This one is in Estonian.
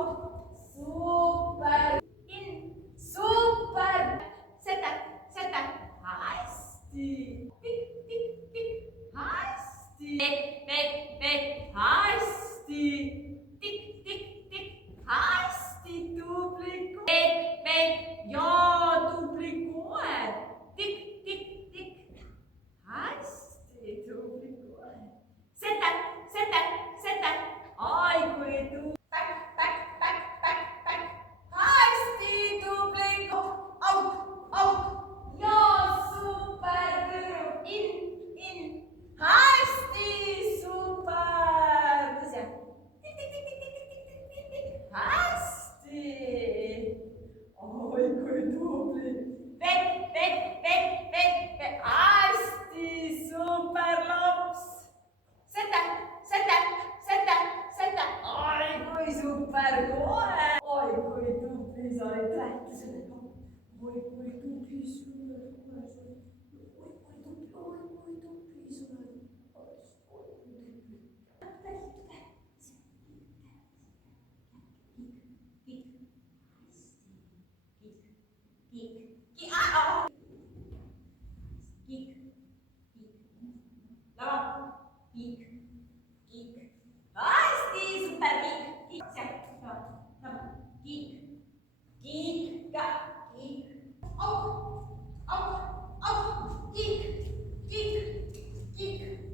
out, super, in, super, sätta, hästi, tik, hästi, weg, hästi, tik, hästi, tubli koer, weg, ja, tubli koer, tik, hästi, tubli koer, sätta, ai kui tubli. Hästi tubli out, ja super tüdruk, in, hästi super, kuidas jääb? Hästi, oi kui tubli, weg, hästi super laps, sätta, ai kui super koer. Oi, kui tubli sa olid, rääkida sellega. Oi, kui tubli sa oled, oi, kui tubli sa oled. Oi, kui tubli. Hästi, super, kiik, out, kiik.